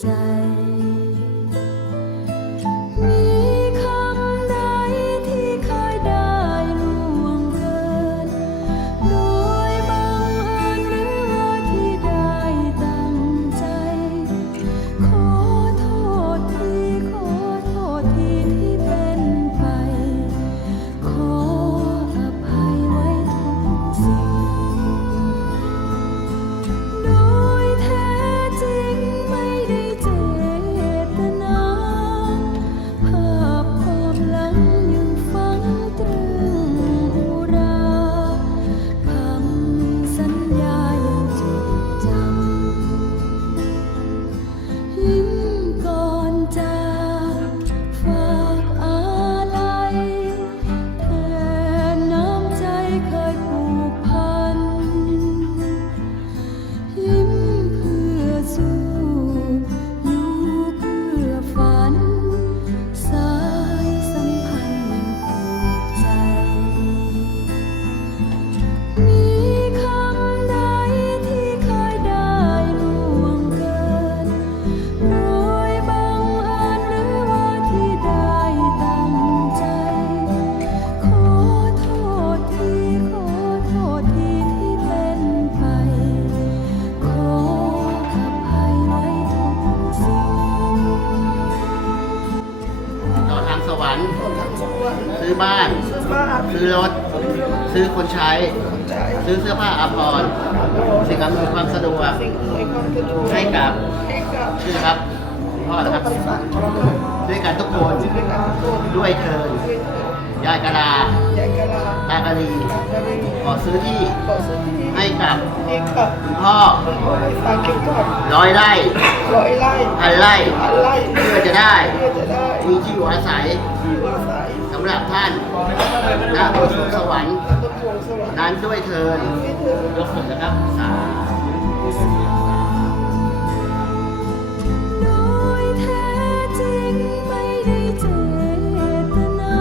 ใจมีคำใดที่เคยได้ล่วงเกินโดยบังเอิญหรือว่าที่ได้ตั้งใจขอโทษทีขอโทษทีที่เป็นไปขออภัยไว้ทุกสิ่งโดยแท้จริงไม่ได้เจตนาภาพความหลังยังฝังตรึงอุราคำสัญญายังจดจำยิ้มก่อนจากฝากอาลัยแทนน้ำใจเคยผูกพันยิ้มเพื่อสู้อยู่เพื่อฝันสายสัมพันธ์ยังผูกใจมีคำใดที่เคยได้ล่วงเกินโดยบังเอิญหรือว่าที่ได้ตั้งใจขอโทษทีขอโทษทีที่เป็นไปขออภัยไว้ทุกสิ่ง ต่อทางสวรรค์ ทางสวรรค์ ซื้อบ้าน บ้าน ซื้อรถ ซื้อคนใช้ ใจ ซื้อเสื้อผ้าอาภรณ์สิ่งอำนวยความสะดวก สิ่งอำนวยความสะดวก ให้กับ ให้กับ ชื่อครับพ่อนะครับ ด้วยกันทุกคน ด้วยกันทุกคน ด้วยเทิน ด้วยเถิด ยายกะลาย ายกะลา ตากะลี ตากะลี ขอซื้อที่ ขอซื้อที่ ให้กับ ให้กับ คุณพ่อ คุณพ่อในฟาร์มเก็บก่อน 100 ไร่ 100 ไร่ พันไร่ พันไร่ เพื่อจะได้ เพื่อจะได้ มีที่อยู่อาศัย ที่อยู่อาศัย สำหรับท่านณบนสวงสวรรค์ ต้นโพสวรรค์ นั้นด้วยเทิน ด้วยเถิด ยกมือนะครับสาธุ โดยแท้จริงไม่ได้เจตนา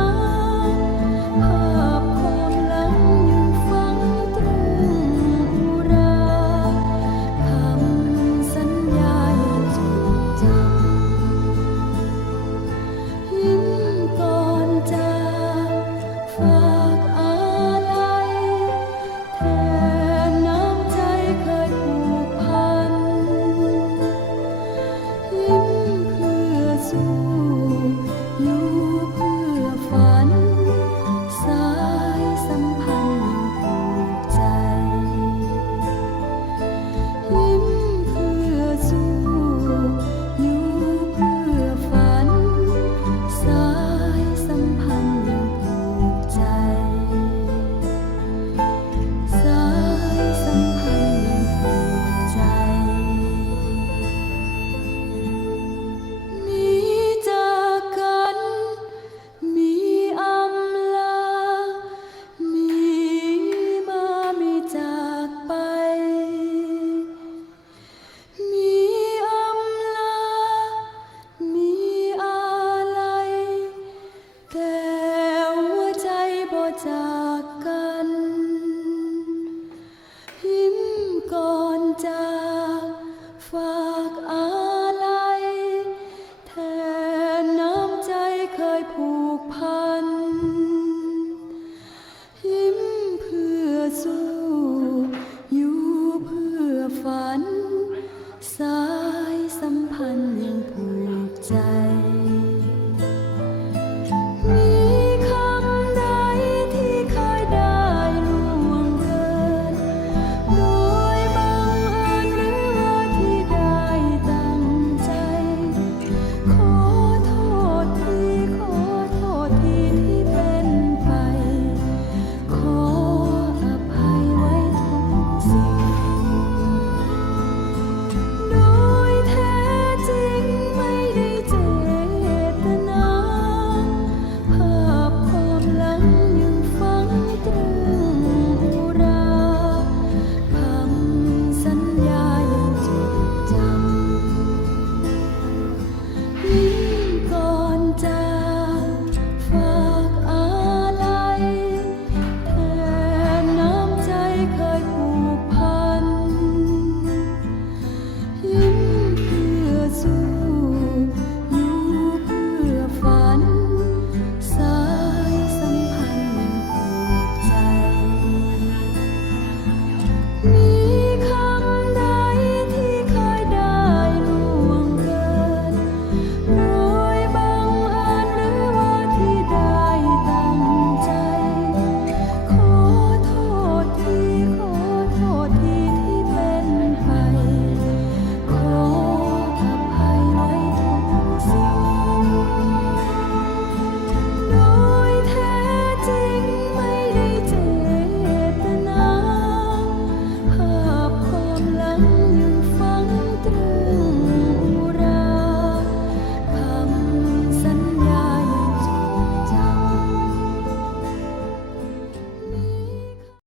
ภาพความหลังยังฝังตรึงอุราคำสัญญายังจดจำยิ้มก่อนจากฝากอาลัยแทนน้ำใจเคยผูกพัน ยิ้มเพื่อสู้อยู่เพื่อฝันสายสัมพันธ์ยังผูกใจยิ้มเพื่อสู้อยู่เพื่อฝันสายสัมพันธ์ยังผูกใจสายสัมพันธ์ยังผูกใจ มีจากกัน มีอำลา มีมามีจากไป มีอำลา มีอะไร แต่หัวใจบ่จากกัน ยิ้มก่อนจากฝากอาลัยแทนน้ำใจเคยผูกพัน ยิ้มเพื่อสู้อยู่เพื่อฝันสายสัมพันธ์ยังผูกใจ